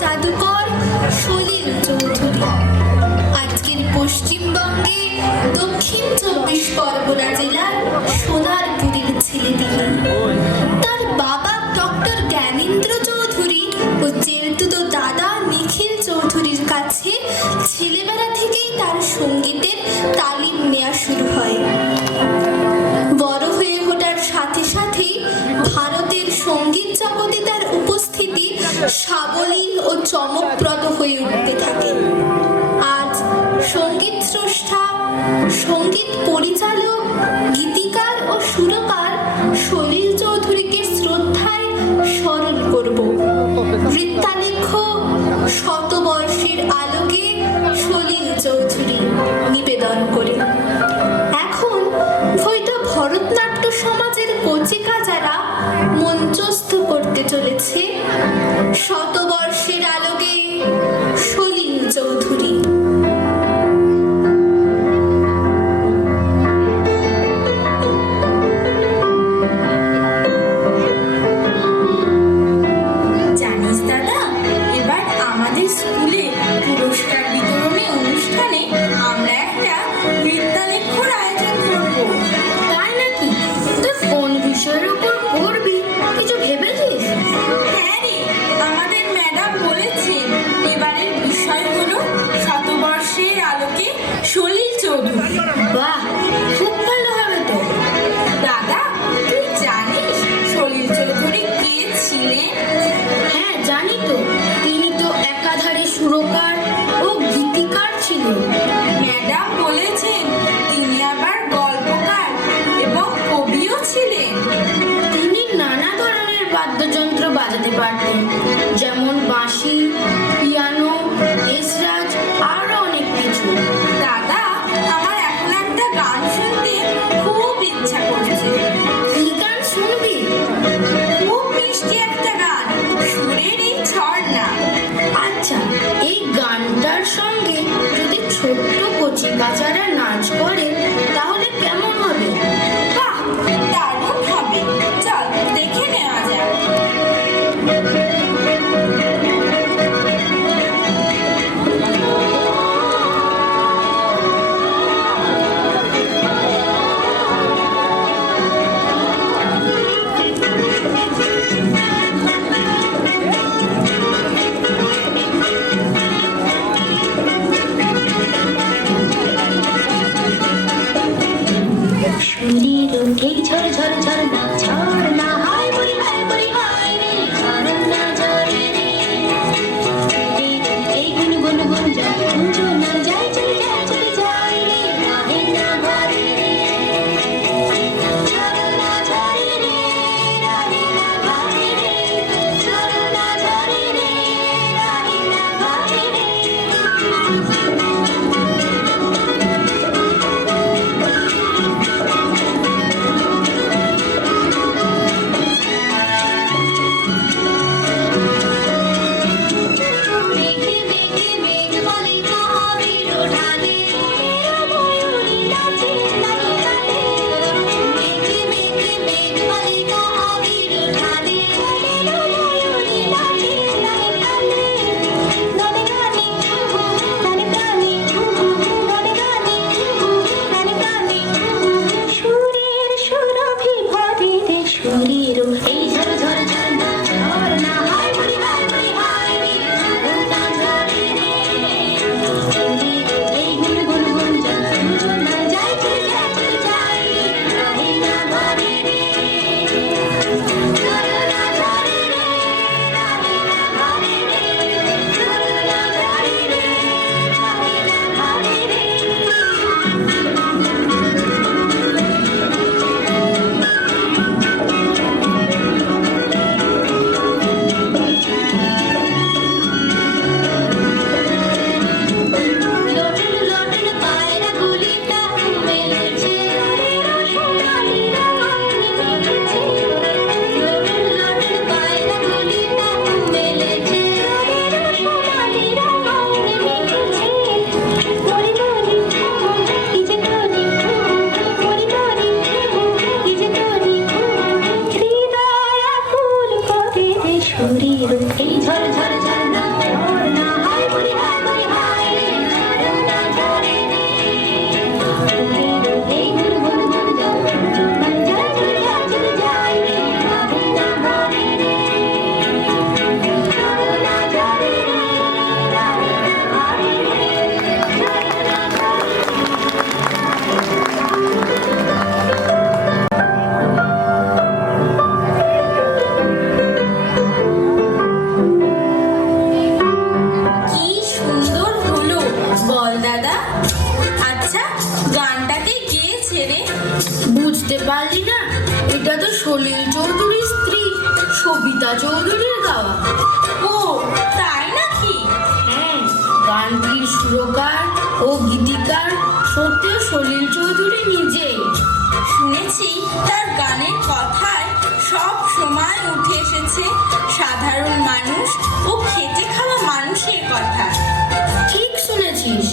জাদুকর সলিল চৌধুরী আজকের পশ্চিমবঙ্গে দক্ষিণ ২৪ পরগনা জেলার সোনারপুরের ছেলে তিনি। তার বাবা ডক্টর জ্ঞানেন্দ্র চৌধুরী ও চেলতুতো দাদা নিখিল চৌধুরীর কাছে ছেলেবেলা থেকেই তার সঙ্গীতের তালিম নেওয়া শুরু হয়। বড় হয়ে ওঠার সাথে সাথেই ভারতের সঙ্গীত জগতে তার উপস্থিতি সাবলীল ও চমকপ্রদ হয়ে উঠতে থাকে। আজ সঙ্গীত স্রষ্টা, সঙ্গীত পরিচালক, গীতিকার ও সুরকার সলিল চৌধুরীকে শ্রদ্ধায় স্মরণ করব। বৃত্তালেখ্য শতবর্ষের আলোকে সলিল চৌধুরী নিবেদন করে। এখন হয়তো ভরতনাট্য সমাজের কচিকাঁচারা মঞ্চস্থ করতে চলেছে শতবর্ষের আলোকে সলিল চৌধুরী। জানিস দাদা, এবার আমাদের স্কুলে পুরস্কার বিতরণী অনুষ্ঠানে আমরা একটা বৃত্তালেখ্যর আয়োজন করব। তাই নাকি? তুই কোন বিষয়ের উপর করবি কিছু ভেবেছিস? হ্যাঁ রে, আমাদের ম্যাডাম বলেছেন এবারের বিষয় হলো শতবর্ষের আলোকে সলিল চৌধুরী। বাহ, খুব ভালো হবে তো। দাদা, তুই জানিস সলিল চৌধুরী কে ছিলেন? হ্যাঁ জানি তো, তিনি তো একাধারে সুরকার ও গীতিকার ছিলেন। ম্যাডাম বলেছেন তিনি আবার গল্পকার এবং কবিও ছিলেন। তিনি নানা ধরনের বাদ্যযন্ত্র বাজাতে পারতেন, যেমন বাঁশি, পিয়ানো, এসরাজ আরো অনেক কিছু। দাদা, আমার এখন একটা গান শুনতে খুব ইচ্ছা করছে। কি গান শুনবি? খুব মিষ্টি একটা গান, সুরের এই ঝর্ণা। আচ্ছা, এই গানটার সঙ্গে যদি ছোট্ট কচিকাঁচারা নাচ করে তাহলে কেমন হবে? বাহ, দারুণ হবে। চল দেখে নেওয়া যাক। শরীর উঠে ঝর ঝর ঝরনা ঝরনা হায় বলি হায় রে ঝরনা ঝরে রে এই গুন গুন গুন যায় গুঞ্জনা যায় চলে যায় রে রাহে না ঘরে রে ঝরনা ঝরে রে রাহে না ঘরে রে ঝরনা ঝরে রে রাহে না ঘরে রে মেঘে মেঘে মেঘ বলে মহাবীর ঢালে ময়ূরী নাচে তালে তালে মেঘে মেঘে মেঘ বলে মহাবীর ঢালে ময়ূরী নাচে তালে তালে গানে গানে গানে গানে গানে গানে গানে গানে সুরের সুরভি ভরে রে শরীর এই ঝর ঝর ঝরনা ঝরনা হায় বলি হায় রে ঝরনা ঝরে রে এই গুন গুন গুন যায় গুঞ্জনা যায় চলে যায় রে রাহে না ঘরে রে ঝরনা ঝরে রে রাহে না ঘরে রে ঝরনা ঝরে রে রাহে না ঘরে রে সবিতা চৌধুরীর গাওয়া। ও তাই নাকি? হ্যাঁ, গানটির সুরকার ও গীতিকার সত্যিও সলিল চৌধুরী নিজেই। শুনেছি তার গানের কথায় সব সময় উঠে এসেছে সাধারণ মানুষ ও খেটে খাওয়া মানুষের কথা। ঠিক শুনেছিস,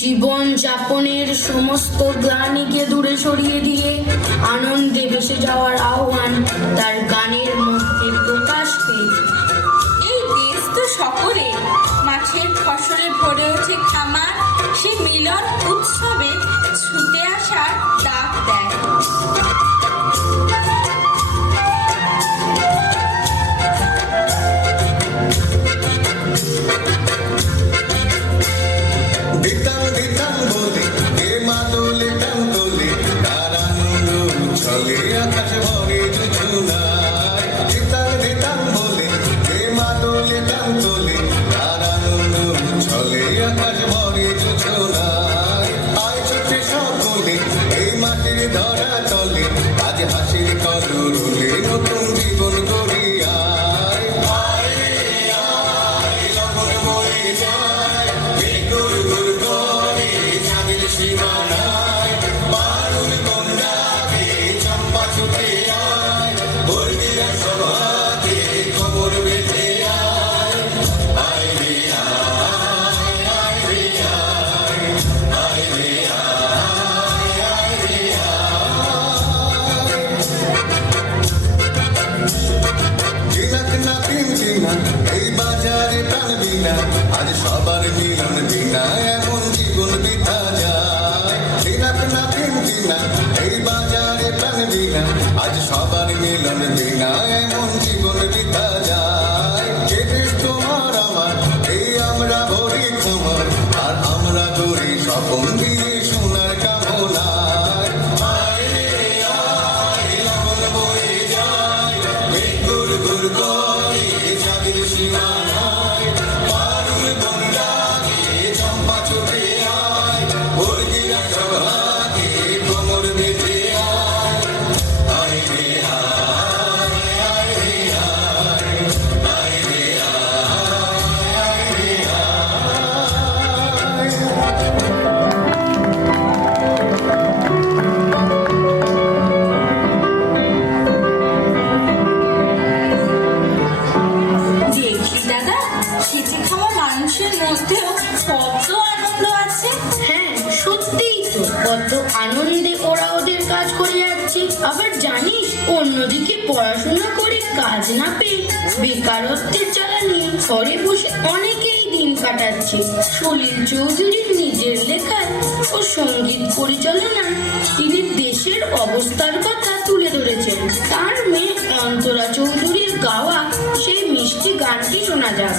জীবন যাপনের সমস্ত গ্লানিকে দূরে সরিয়ে দিয়ে আনন্দে ভেসে যাওয়ার আহ্বান তার গানের মধ্যে প্রকাশ পেয়েছে। এই দেশ তো সকলের, মাঠের ফসলে ভরে ওঠে খামার, সে মিলন উৎসবে ছুটে আসার ডাক দেয়। দিতাম দিতাম বলে এ মাদলে টান তোলে তার আনন্দ উচ্ছলে আকাশ ভরে যোজনায়। দিতাম দিতাম বলে এ মাদলে টান তোলে তার আনন্দ উচ্ছলে আকাশ ভরে যোজনায়। আয় ছুটে সকলে এই মাটির ধরা তলে, আজ হাসির কলরলে নতুন জীবন গড়ি আয়। আয় রে আয়, লগন বয়ে যায় বেগুর গুর করে চাঁদের সীমানায়। বারুর গন্ডাকে চম্পা ছুটে আয়, বর্গিরা সভাকে খবর বেঁধে আয়। আয় রে আয়, আয় রে আয়, আয় রে আয়, আয় রে আয়। জিনাত নাতিন জিনা এই বাজারে প্রাণ বিনা, আজ সবার মিলন বিনা এমন জীবন বিতা যায়। জিনাত নাতিন জিনা এই বাজারে প্রাণ বিনা, আজ সবার মিলন বিনা এমন জীবন বিতা যায়। যে দেশ তোমার আমার, এই আমরা ভরি তোমার, আর আমরা করি স্বপন দিয়ে সোনার কামনায়। আয় রে আয়, লগন বয়ে যায় বেগুর গুর করে চাঁদের সীমানায়। বারুর গন্ডাকে চম্পা ছুটে আয়, বর্গিরা সভাকে কোমর বেঁধে আয়। আয় রে আয়, আয় রে আয়, আয় রে আয়, আয় রে আয়। দেখি দাদা, খেটে খাওয়া মানুষের মধ্যেও কত আনন্দ আছে। হ্যাঁ, সত্যিই তো, কত আনন্দে ওরা ওদের কাজ করে যাচ্ছে। আবার জানিস, অন্যদিকে পড়াশোনা করে কাজ না পেয়ে বেকারত্বের জ্বালানি ঘরে বসে অনেকেই দিন কাটাচ্ছে। সলিল চৌধুরীর নিজের লেখায় ও সঙ্গীত পরিচালনায় তিনি দেশের অবস্থার কথা তুলে ধরেছেন। তার মেয়ে অন্তরা চৌধুরীর গাওয়া সেই মিষ্টি গানটি শোনা যাক।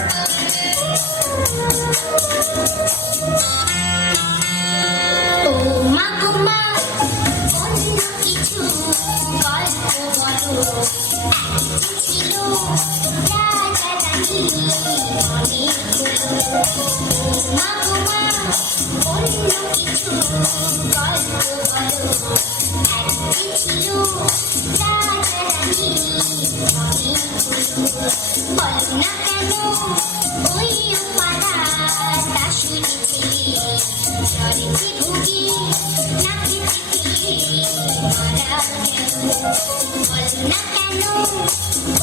ও মা গো মা, অন্য কিছু গল্প বলো। একদিন ছিল রাজা রানী অনেকগুলো। ও মা গো মা, অন্য কিছু গল্প বলো। একদিন ছিল রাজা রানী অনেকগুলো। বলো না কেন ওই পাড়া দাসুরি ছেলে জলেতে ভুগে নাকে চেপে মারা গেল। বলো না কেন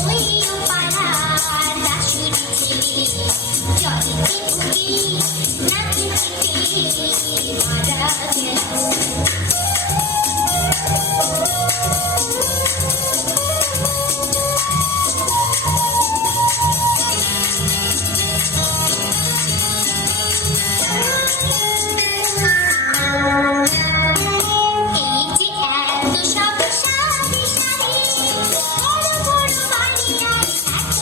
ওই পাড়া দাসুরি ছেলে জলেতে ভুগে নাকে চেপে মারা গেল। এই যে এত সব সারি সারি, বড় বড় বাড়ি আর এত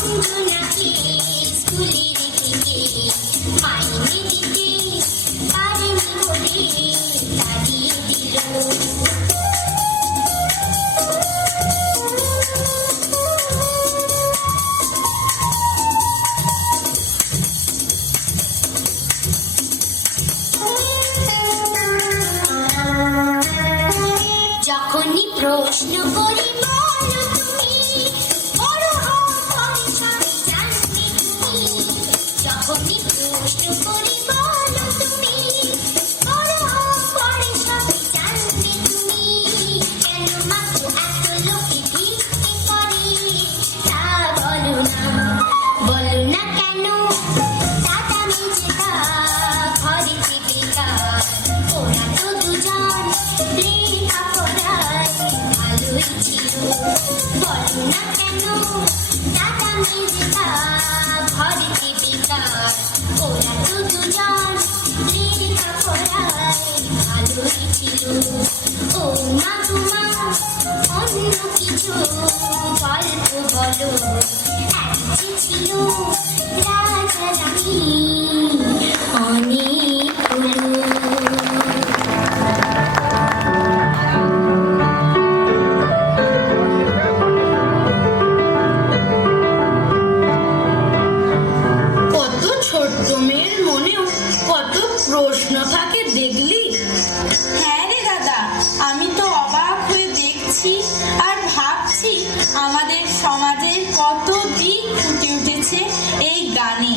অঞ্জনাকে স্কুলের থেকে মাইনে দিতে পারেনি বলে তাড়িয়ে দিল। যখনই প্রশ্ন করি বলো তুমি বড় হও পরে সবই জানবে তুমি। যখনই প্রশ্ন করি বলো তুমি বড় হও পরে সবই জানবে তুমি। কেন মাত্র এত লোকে ভিড়তে করে তা বলো না কেন। দাদা মেজেদা ঘরেতে বেকার, ওরা তো দুজন লেখাপড়ায় ভালোই ছিল। বলো না কেন দাদা মেজেদা ঘরেতে বেকার, ওরা তো দুজন লেখাপড়ায় ভালোই ছিল। ও মা গো মা, অন্য কিছু গল্প বলো। এক যে ছিল রাজা রানী অনেকগুলো। কত ছোট্ট মেয়ের মনেও কত প্রশ্ন থাকে দেখলি। হ্যাঁ রে দাদা, আমি তো অবাক হয়ে দেখছি আর ভাবছি আমাদের সমাজের কত দিক ফুটে উঠেছে এই গানে।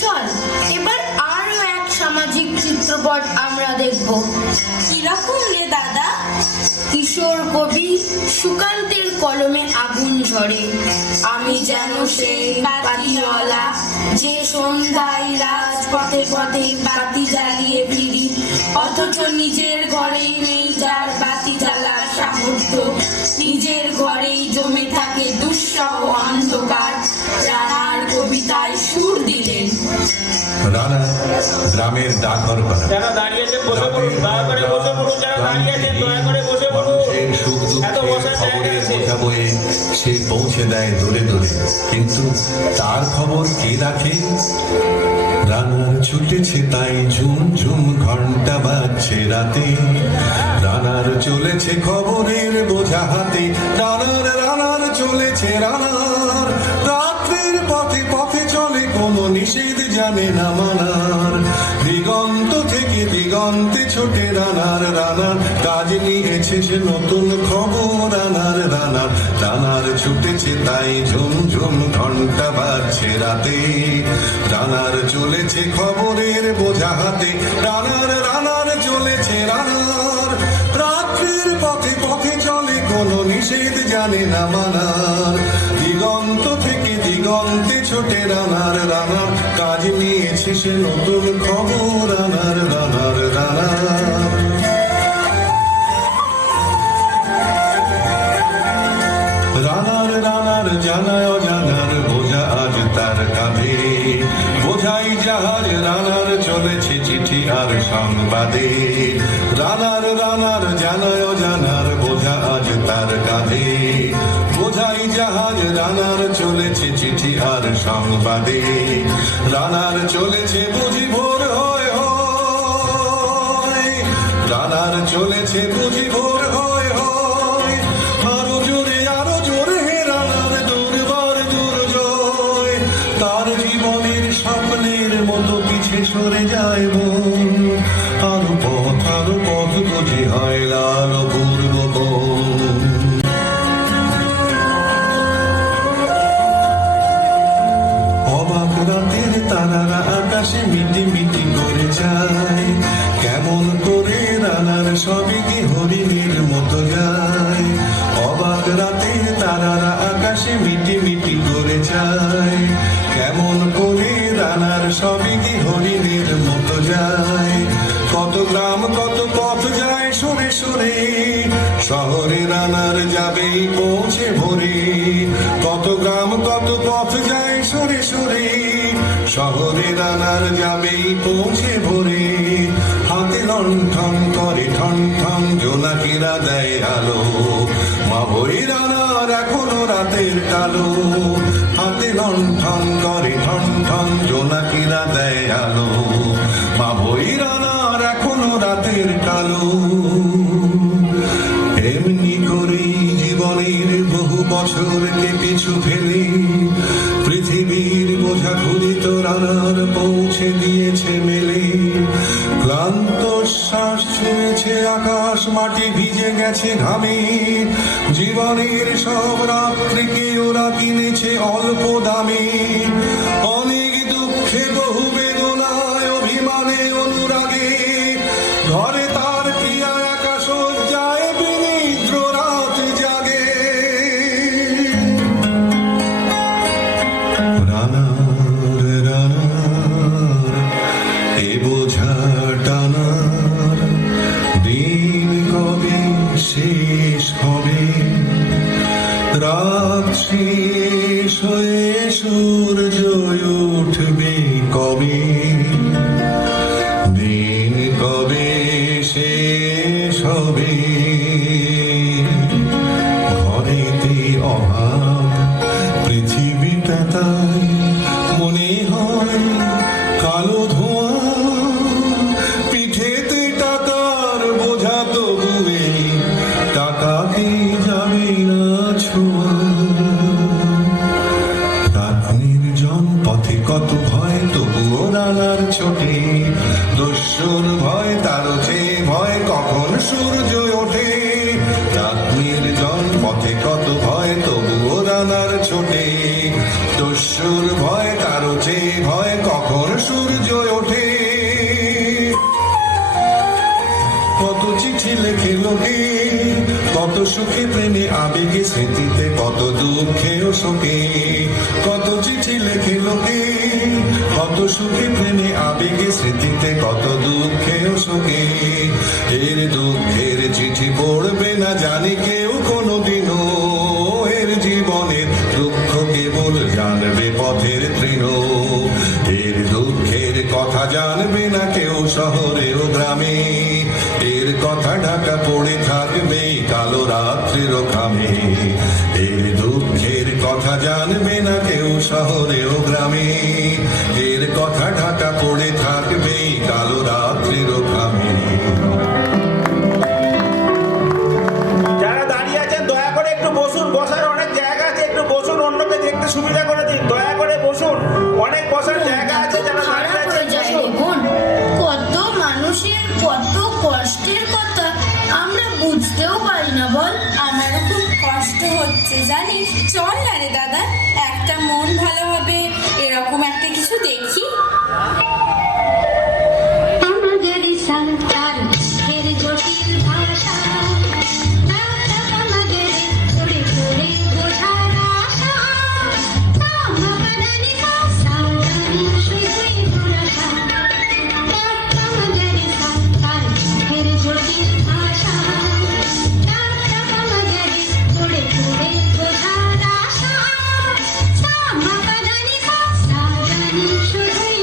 চল এবার আরো এক সামাজিক চিত্রপট আমরা দেখব। কিরকম রে দাদা? কিশোর কবি সুকান্তের কলমে আগুন ঝরে। আমি যেন সেই বাতিওয়ালা, যে সন্ধ্যায় রাজপথে পথে বাতি জ্বালিয়ে ফিরি, অথচ নিজের ঘরেই নেই যার বাতি জ্বালার সামর্থ্য। নিজের ঘরেই জমে থাকে দুঃসহ অন্ধকার। রানার কবিতায় সুর দিলেন। রানা গ্রামের ডাকঘর করা। যারা দাঁড়িয়েছেন বসে পড়ুন, দয়া করে বসে পড়ুন। যারা দাঁড়িয়েছেন দয়া করে বসে পড়ুন। মানুষের সুখ এত দুঃখের বসার জায়গা খবরের আছে। বোঝা বয়ে সে পৌঁছে দেয় দূরে দূরে, কিন্তু তার খবর কে রাখে? রানার ছুটেছে তাই ঝুম ঝুম ঘন্টা বাজছে রাতে। রানার চলেছে খবরের বোঝা হাতে। রানার চলেছে রানার রাত্রির পথে পথে চলে, কোনো নিষেধ জানে না মানার। দিগন্ত থেকে দিগন্তে ছোটে রানার কাজ নিয়েছে সে নতুন খবর। রানার ছুটেছে তাই ঝুম ঝুম ঘন্টা বাজছে রাতে। রানার চলেছে খবরের বোঝা হাতে। রানার চলেছে রানার রাত্রির পথে পথে চলে, কোনো নিষেধ জানে না মানার। দিগন্ত থেকে দিগন্তে ছোটে রানার কাজ নিয়েছে সে নতুন খবর। রানার জানায় অজানার বোঝা আজ তার কাঁধে। বোঝাই জাহাজ রানার চলেছে চিঠি আর সংবাদে। রানার জানায় অজানার বোঝা আজ তার কাঁধে। বোঝাই জাহাজ রানার চলেছে চিঠি আর সংবাদে। রানার চলেছে বুঝি ভোর হয় হয়। রানার চলেছে বুঝি ভোর হয় হয়। আরো জোরে হে রানার দুর্বার দুর্জয়। তার জীবনের স্বপ্নের মতো পিছে সরে যায় মন। আরো পথ বুঝি হয় লাল পূর্ব বন। অবাক রাতের তারারা আকাশে মিটি মিটি করে যায়। কেমন করে রানার সবই কি হরিণের মতো যায়। অবাক রাতের তারারা আকাশে মিটি মিটি করে যায়। কেমন করে রানার সবই কি হরিণের মতো যায়। কত গ্রাম কত পথ যায় সরে সরে, শহরে রানার যাবেই পৌঁছে ভোরে। কত গ্রাম কত পথ যায় সরে সরে, শহরে রানার যাবেই পৌঁছে ভোরে। হাতে লণ্ঠন করে ঠন ঠন জোনাকিরা দেয় আলো। মা বই রানার এখনো রাতের কালো। হাতে লণ্ঠন করে ঠন ঠন, জোনাকিরা দেয় আলো, মা বই রানার এখনো রাতের কালো। এমনি করেই জীবনের বহু বছরকে পিছু ফেলে পৃথিবীর বোঝা ঘুরিত রানার পৌঁছে দিয়েছে মেলে। ক্লান্ত শ্বাস ছুঁয়েছে আকাশ, মাটি ভিজে গেছে ঘামে, জীবনের সব রাত্রিকে ওরা কিনেছে অল্প দামে। অনেক দুঃখে বহু বেদনায় অভিমানে অনুরাগে, ঘরে তার প্রিয়া একা শয্যায় বিনিদ্র রাত জাগে। রানার রানার এ বোঝা টানার দিন কবে শেষ হবে? রাত শেষ হয়ে সূর্য উঠবে কবে? দিন কবে শেষ হবে? ঘরেতে অভাব, পৃথিবীটা তাই মনে হয় কালো ধোঁয়া। পিঠেতে টাকার বোঝা তবুয়ে টাকাকে যাবে না ছোঁয়া। রাত নির্জন পথে কত ভয়, তবুও রানার ছোটে দস্যুর ভয়, তার যে ভয় কখন সূর্য ওঠে। রাত নির্জন পথে কত ভয়, তবুও রানার ছোটে দস্যুর ভয়, তার যে ভয় কখন সূর্য ওঠে। কত চিঠি লেখে লোকে, কত সুখে প্রেমে আবেগে স্মৃতিতে, কত দুঃখে ও শোকে। কত চিঠি লেখে লোকে, কত সুখে প্রেমে আবেগে স্মৃতিতে, কত দুঃখে ও শোকে। এর দুঃখের চিঠি পড়বে না জানি কেউ কোনোদিনও, এর জীবনের দুঃখ কেবল জানবে পথের তৃণ। এর দুঃখের কথা জানবে না কেউ শহরে ও গ্রামে, এর কথা ঢাকা পড়ে থাকবে কালো রাত্রির খামে। এর দুঃখের কথা জানবে না কেউ শহরে ও গ্রামে, এর কথা ঢাকা পড়ে থাকবে কালো রাত্রির খামে। যারা দাঁড়িয়ে আছেন দয়া করে একটু বসুন, বসার অনেক জায়গা আছে, একটু বসুন, অন্যকে দেখতে সুবিধা করে দিন। দয়া করে বসুন, অনেক বসার জায়গা আছে। যারা দাঁড়িয়ে খারাপ আছেন হয়ে যায় বসুন। দেখুন, কত মানুষের কত কষ্টের কথা আমরা বুঝতেও পারি না বল। আমারও খুব কষ্ট হচ্ছে জানিস। চল না রে দাদা, একটা মন ভালো হবে এরকম একটা কিছু দেখি। আমাদের সংসার এর জটিল ভাষা, আমাদের উড়ে উড়ে বোঝার আশা। আমাদের সাবধান শুধুই দুরাশা, আমাদের সংসার এর জটিল ভাষা, আমাদের উড়ে উড়ে বোঝার আশা। আমাদের সাবধান শুধুই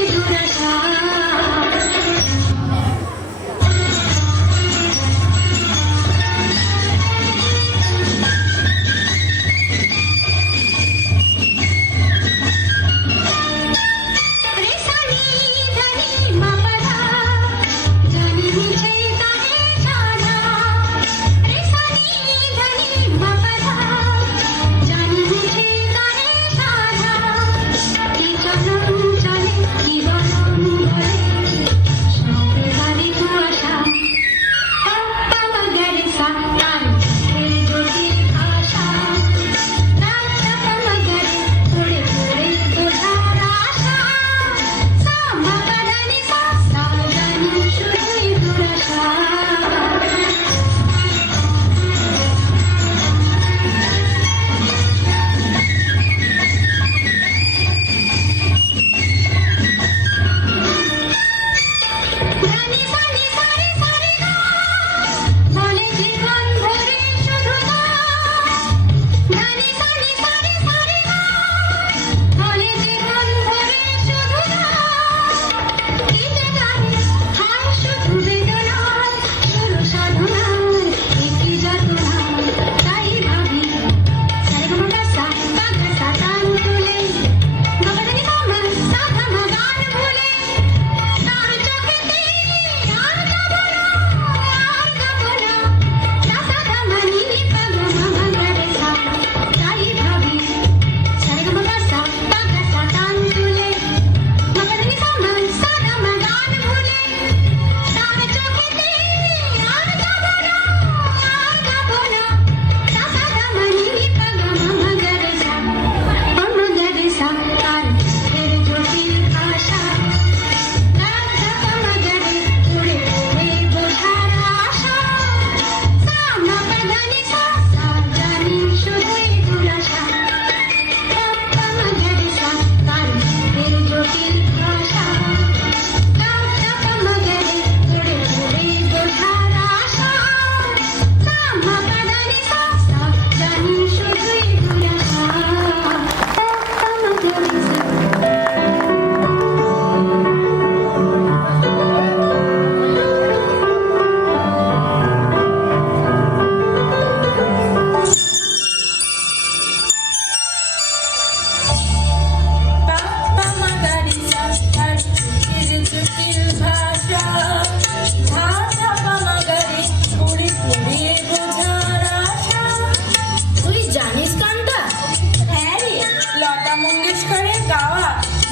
মঙ্গেশকরের গাওয়া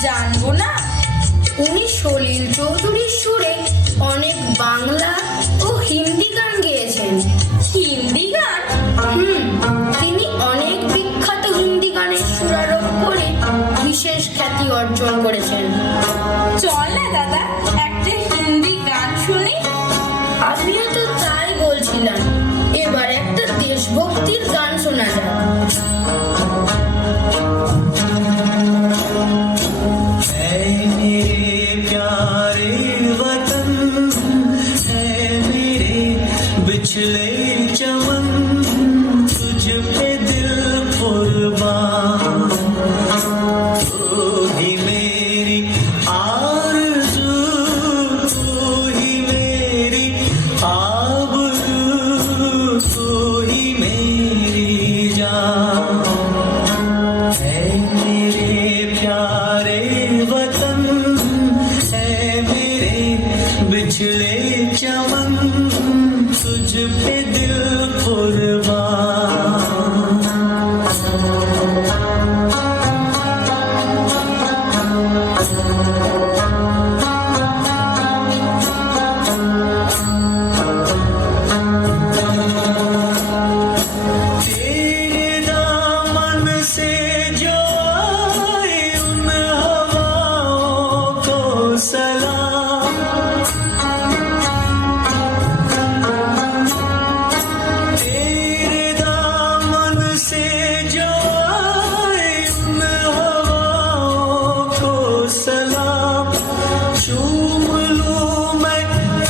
জানবো না? উনি সলিল চৌধুরীর সুরে অনেক বাংলা ও হিন্দি গান গেয়েছেন। হিন্দি গান? তিনি অনেক বিখ্যাত হিন্দি গানের সুরারোপ করে বিশেষ খ্যাতি অর্জন করেছেন। চল না দাদা, একটা হিন্দি গান শুনি। আমিও তো তাই বলছিলাম, এবার একটা দেশভক্তির গান শোনা যাক। है मेरे प्यारे वतन, है मेरे बिछले चमन, तुझ पे दिल कुर्बान। तू ही मेरी आरज़ू, तू ही मेरी आबरू, तू ही मेरी जान। है मेरे प्यारे वतन, है मेरे बिछड़े चमन, तुझ पे दिल कुर्बान। तेरे दामन से जो आए उन हवाओं को सलाम। तेरे दामन से जो आए उन हवाओं को सलाम। चूम लूं मैं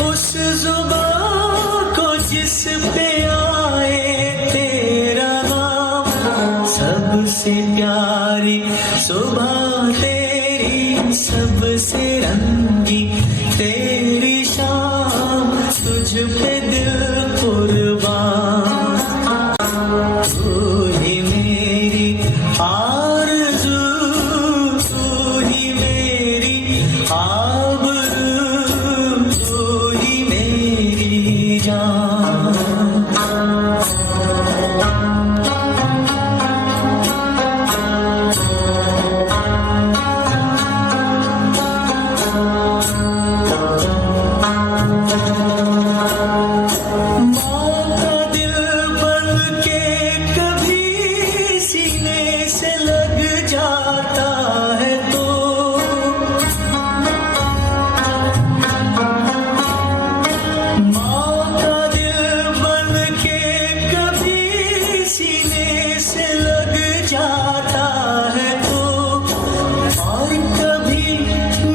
उस जुबान को जिस पे आए तेरा नाम। सबसे प्यारी सुबह तेरी, सबसे रंगी तेरी शाम, तुझ पे दिल कुर्बान। तू ही मेरी आरज़ू, तू ही मेरी आबरू, तू ही मेरी जान। माँ का दिल बन के कभी सीने से लग जाता है तो माँ का दिल बन के कभी सीने से लग जाता है तो और कभी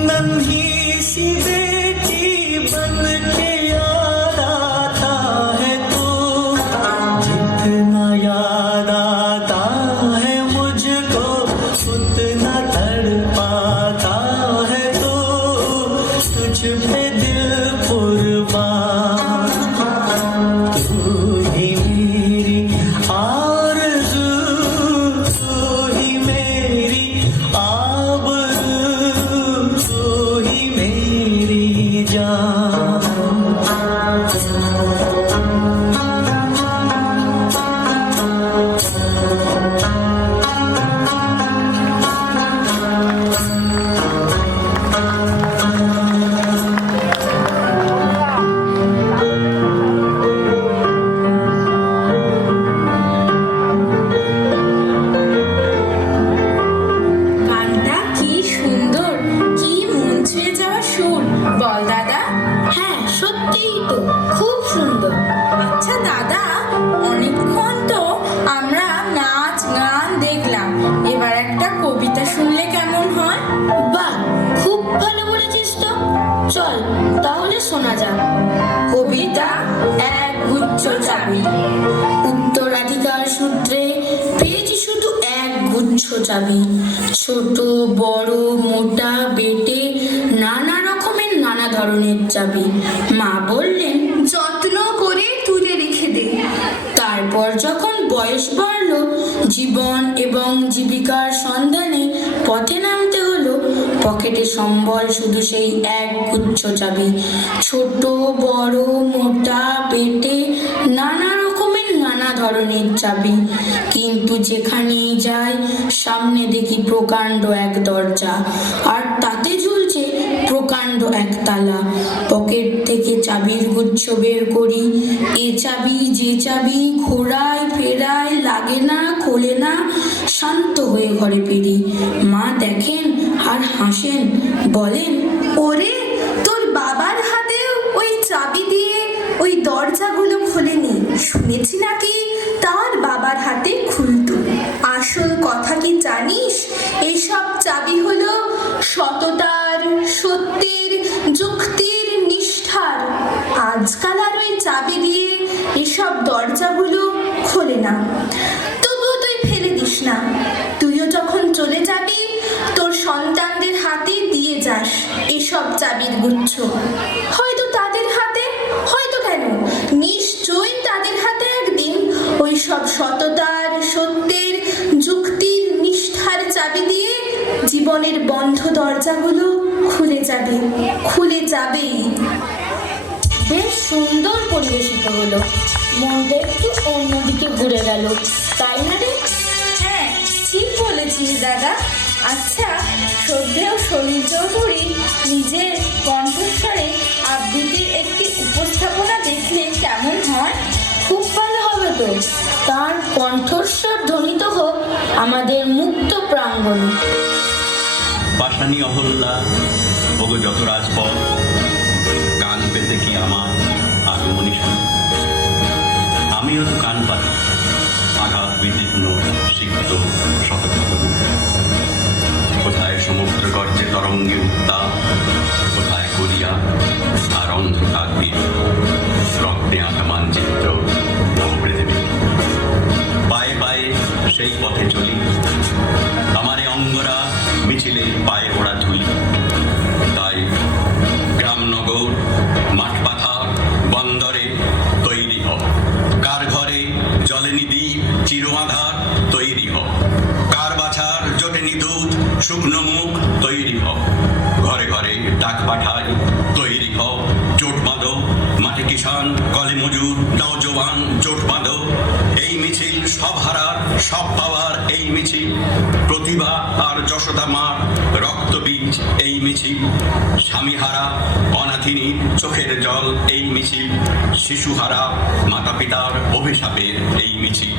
नन्ही सी बेटी बन के याद आता है तो जितना याद आता है मुझको उतना तड़पाता है तो तुझ पे दिल कुर्बान। तू ही मेरी आरज़ू, तू ही मेरी आबरू, तू ही मेरी जान। গানটা কি সুন্দর, কি মন ছুঁয়ে যাওয়া সুর, বল দাদা। হ্যাঁ, সত্যিই তো খুব সুন্দর। আচ্ছা দাদা, অনেকক্ষণ তো আমরা নাচ গান দেখলাম, এবার একটা কবিতা শুনলে কেমন হয়? বাহ, খুব ভালো বলেছিস তো। চল তাহলে শোনা যাক। কবিতা এক গুচ্ছ চাবি। উত্তরাধিকার সূত্রে পেয়েছি শুধু এক গুচ্ছ চাবি। ছোট বড় মোটা বেটে নানা রকমের নানা ধরনের চাবি। মা বললেন যত্ন করে তুলে রেখে দে। তারপর যখন বয়স বাড়ল, জীবন এবং জীবিকার সন্ধানে পথে নামতে হলো, পকেটে সম্বল শুধু সেই এক গুচ্ছ চাবি। ছোট বড় মোটা পেটে নানা রকমের নানা ধরনের চাবি, কিন্তু যেখানেই যাই সামনে দেখি প্রকাণ্ড এক দরজা, আর তাতে ঝুলছে প্রকাণ্ড এক তালা। পকেট থেকে চাবির গুচ্ছ বের করি, এ চাবি যে চাবি, ঘোরায় ফেরায়, লাগে না, খোলে না, শান্ত হয়ে ঘরে ফিরি। মা দেখেন আর হাসেন, বলেন, ওরে, তোর বাবার হাতেও ওই চাবি দিয়ে ওই দরজাগুলো খোলেনি, শুনেছি নাকি তার বাবার হাতে খুলতো। আসল কথা কি জানিস, এসব চাবি হলো সততার, সত্যের, যুক্তির, নিষ্ঠার। আজকাল আর ওই চাবি দিয়ে এসব দরজাগুলো খোলে না। তবুও তুই ফেলে দিস না, তুইও যখন চলে যাবি তোর সন্তানদের হাতে দিয়ে যাস এসব চাবির গুচ্ছ। হয়তো তাদের হাতে, হয়তো কেন, নিশ্চয়ই তাদের হাতে একদিন ওই সব সততার, সত্যের, যুক্তির, নিষ্ঠার চাবি দিয়ে জীবনের বন্ধ দরজাগুলো খুলে যাবে, খুলে যাবেই। বেশ সুন্দর পরিবেশিত হলো, মনটা একটু অন্যদিকে ঘুরে গেল, তাই না রে? হ্যাঁ, ঠিক বলেছিস দাদা। আচ্ছা, শ্রদ্ধেয় সলিল চৌধুরী নিজের কণ্ঠস্বরে আবৃত্তির একটি উপস্থাপনা দেখলে কেমন হয়? খুব ভালো হবে তো, তার কণ্ঠস্বর ধ্বনিত হোক আমাদের মুক্ত প্রাঙ্গণে। পাষাণী অহল্যা, ওগো যত রাজপথ, কান পেতে কি আমার আগমনী শুনি? আমিও তো কান পাতি, আঘাত বিদীর্ণ, সিক্ত, শতক্ষত বুক। কোথায় সমুদ্র গর্জে তরঙ্গে উত্তাপ, কোথায় করিয়া আর অন্ধকার দিন, রক্তে আঁকা মানচিত্র নবপৃথিবী। পায়ে পায়ে সেই পথে চলি, আমারে অঙ্গরা মিছিলে পায়ে ওড়া ধুলি। তাই গ্রামনগর, মাঠ পাথার, বন্দরে তৈরি হ, কার ঘরে জলেনি দ্বীপ চির আধার তৈরি হ, কার বাছার জোটেনি দুধ শুকনো মুখ তৈরি হ, ঘরে ঘরে ডাক পাঠায় তৈরি হ, জোট বাঁধো, মাঠে কিষান, কলে মজুর, নওজোয়ান জোট বাঁধো। এই মিছিল সব হারার, সব পাওয়ার এই মিছিল, প্রতিভা আর যশোদা মার রক্তবীজ এই মিছিল, স্বামীহারা অনাথিনী চোখের জল এই মিছিল, শিশুহারা মাতা পিতার অভিশাপের এই মিছিল।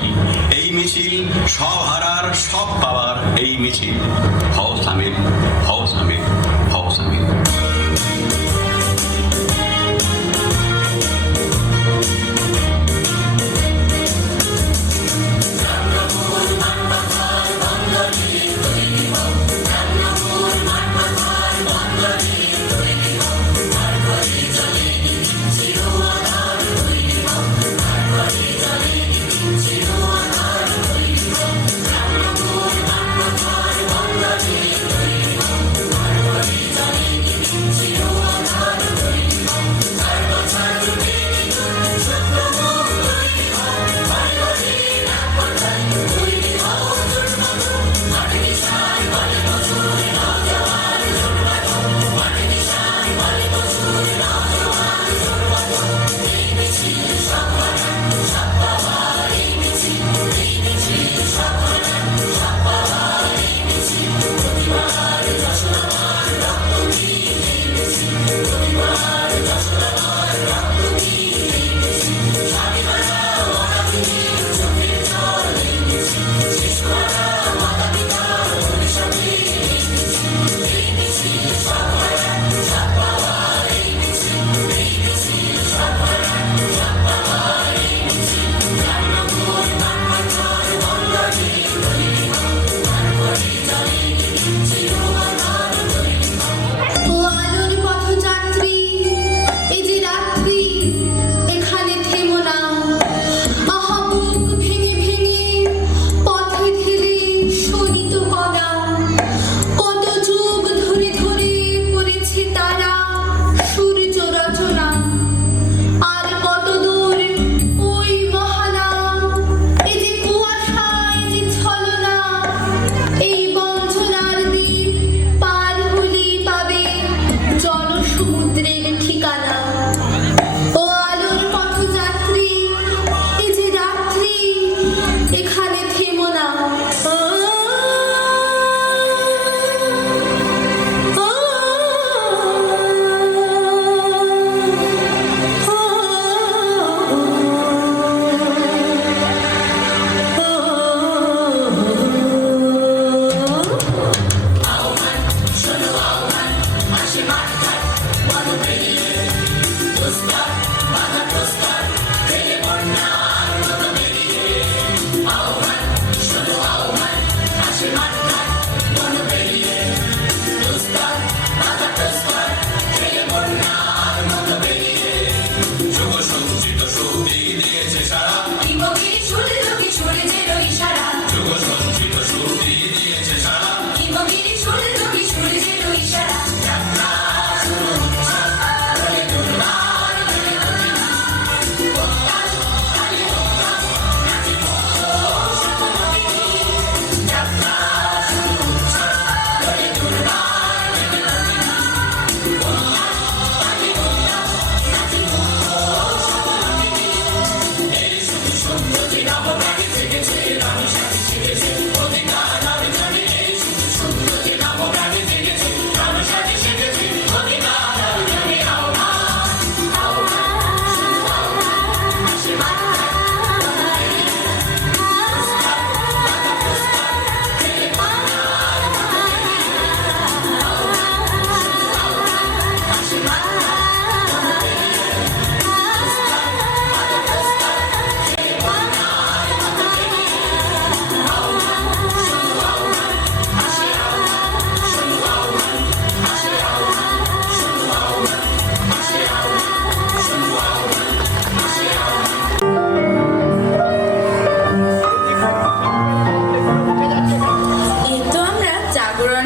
এই মিছিল সব হারার, সব পাওয়ার এই মিছিল। হও সামিল, হও সামিল, হও সামিল।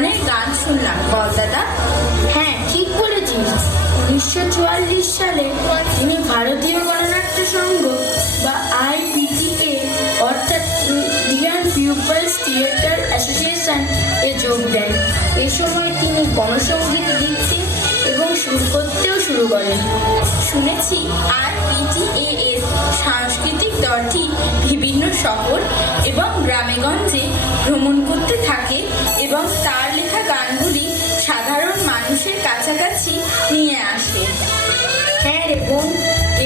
গানের গান শুনলাম, বল দাদা। হ্যাঁ, ঠিক বলেছিস। 1944 সালে তিনি ভারতীয় গণনাট্য সংঘ বা IPTA অর্থাৎ ইন্ডিয়ান পিপলস থিয়েটার অ্যাসোসিয়েশন এ যোগ দেন। এ সময় তিনি গণসঙ্গীত লিখতে এবং সুর করতেও শুরু করেন। শুনেছি RPTAS সাংস্কৃতিক দলটি বিভিন্ন শহর এবং গ্রামেগঞ্জে ভ্রমণ করতে থাকে এবং তার লেখা গানগুলি সাধারণ মানুষের কাছাকাছি নিয়ে আসে। হ্যাঁ রে বোন,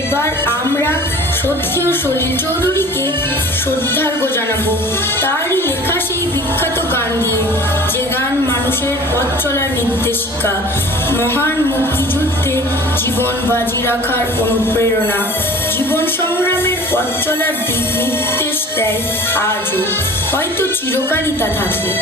এবার আমরা শ্রদ্ধেয় সলিল চৌধুরীকে শ্রদ্ধার্ঘ্য জানাবো তারই লেখা সেই বিখ্যাত গান দিয়ে, যে গান মানুষের পথ চলার নির্দেশিকা, মহান মুক্তিযুদ্ধে জীবন বাজি রাখার অনুপ্রেরণা, জীবন সংগ্রামের পথ চলার দিক নির্দেশ দেয় আজও, হয়তো চিরকালই তা থাকবে।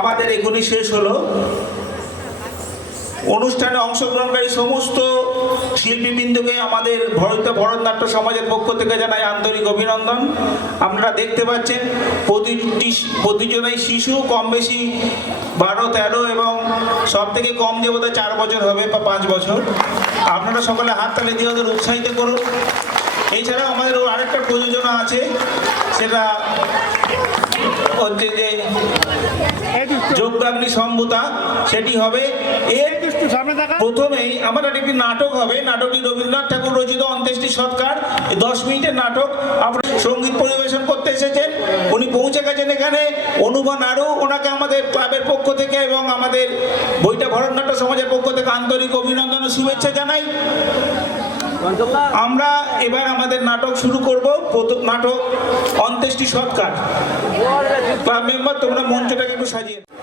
আমাদের এগুলি শেষ হলো। অনুষ্ঠানে অংশগ্রহণকারী সমস্ত শিল্পীবৃন্দকে আমাদের ভরতনাট্য সমাজের পক্ষ থেকে জানাই আন্তরিক অভিনন্দন। আপনারা দেখতে পাচ্ছেন প্রতিজনাই শিশু, কম বেশি 12-13 এবং সব থেকে কম দিয়ে বোধহয় 4 বছর হবে বা 5 বছর। আপনারা সকলে হাততালি দিয়ে ওদের উৎসাহিত করুন। এছাড়াও আমাদের আরেকটা প্রযোজনা আছে, সেটা হচ্ছে যে যজ্ঞাগ্নি সম্ভূতা, সেটি হবে। এর প্রথমেই আমাদের একটি নাটক হবে। নাটকটি রবীন্দ্রনাথ ঠাকুর রচিত অন্ত্যেষ্টি সৎকার। 10 মিনিটের নাটক। আপনার সঙ্গীত পরিবেশন করতে এসেছেন, উনি পৌঁছে গেছেন এখানে। অনুভা নাড়ু, ওনাকে আমাদের ক্লাবের পক্ষ থেকে এবং আমাদের বইটা ভরতনাট্য সমাজের পক্ষ থেকে আন্তরিক অভিনন্দন ও শুভেচ্ছা জানাই। আমরা এবার আমাদের নাটক শুরু করব। প্রথম নাটক অন্ত্যেষ্টি সৎকার। ক্লাব মেম্বার, তোমরা মঞ্চটাকে একটু সাজিয়ে